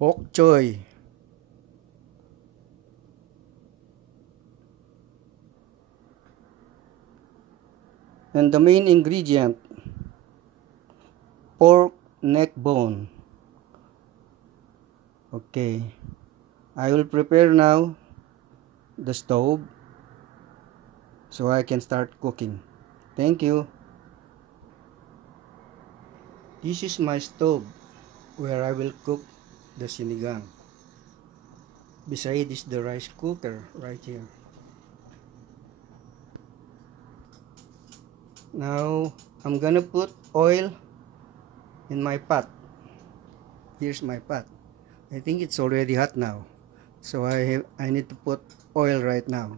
Bok choy. And the main ingredient, pork neck bone. Okay, I will prepare now the stove so I can start cooking. Thank you. This is my stove where I will cook the sinigang. Beside is the rice cooker right here. Now I'm gonna put oil in my pot. Here's my pot. I think it's already hot now, so I need to put oil right now.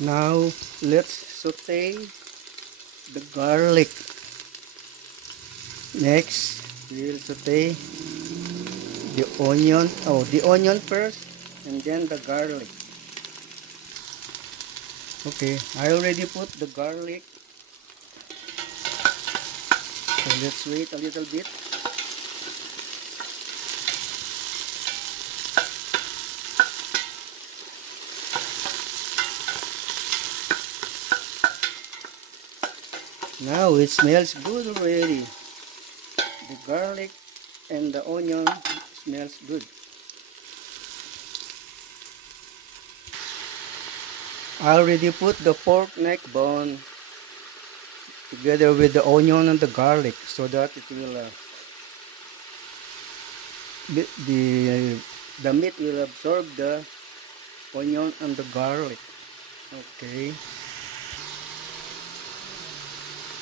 Now let's saute the garlic. Next we will saute the onion. Oh, the onion first and then the garlic. Okay, I already put the garlic, so let's wait a little bit. Now it smells good already. The garlic and the onion smells good. I already put the pork neck bone together with the onion and the garlic so that it will the meat will absorb the onion and the garlic. Okay.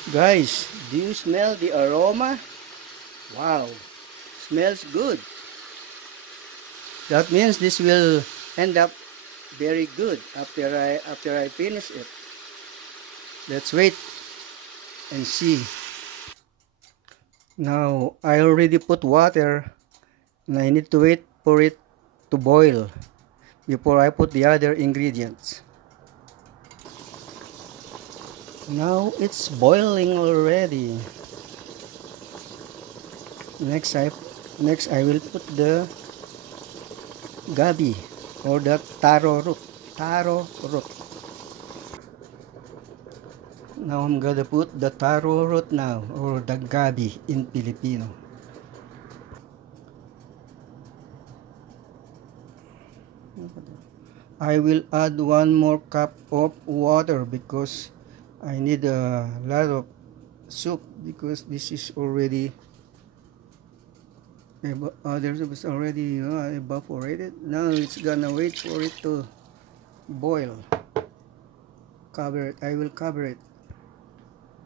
Guys, do you smell the aroma? Wow, smells good. That means this will end up very good after I finish it. Let's wait and see. Now I already put water and I need to wait for it to boil before I put the other ingredients. Now it's boiling already. Next I will put the gabi or the taro root. Now I'm gonna put the taro root now, or the gabi in Filipino. I will add 1 more cup of water because I need a lot of soup because this is already was already evaporated. Now it's gonna wait for it to boil. Cover it. I will cover it.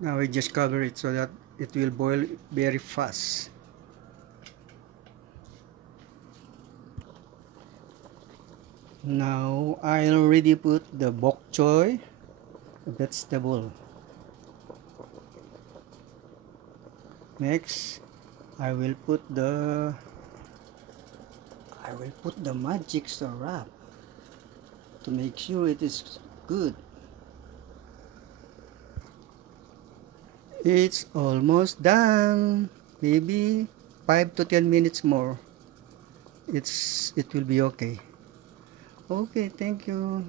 Now I just cover it so that it will boil very fast. Now I already put the bok choy vegetable. Next I will put the magic syrup to make sure it is good. It's almost done. Maybe 5 to 10 minutes more. It will be okay. Okay, thank you.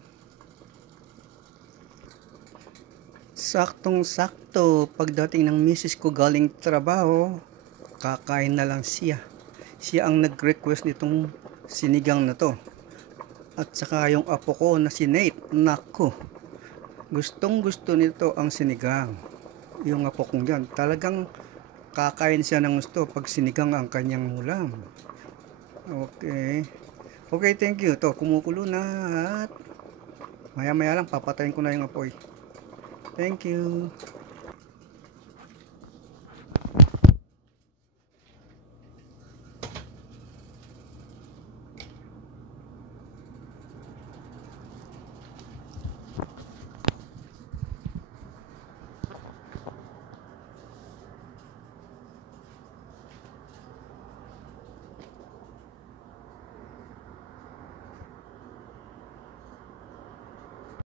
Saktong-sakto, pagdating ng misis ko galing trabaho, kakain na lang siya. Siya ang nag-request nitong sinigang na to. At saka yung apo ko na si Nate, nako, gustong gusto nito ang sinigang. Yung apo kong yan, talagang kakain siya ng gusto pag sinigang ang kanyang ulam. Okay. Okay, thank you. To, kumukulo na at maya-maya lang papatayin ko na yung apoy. Thank you.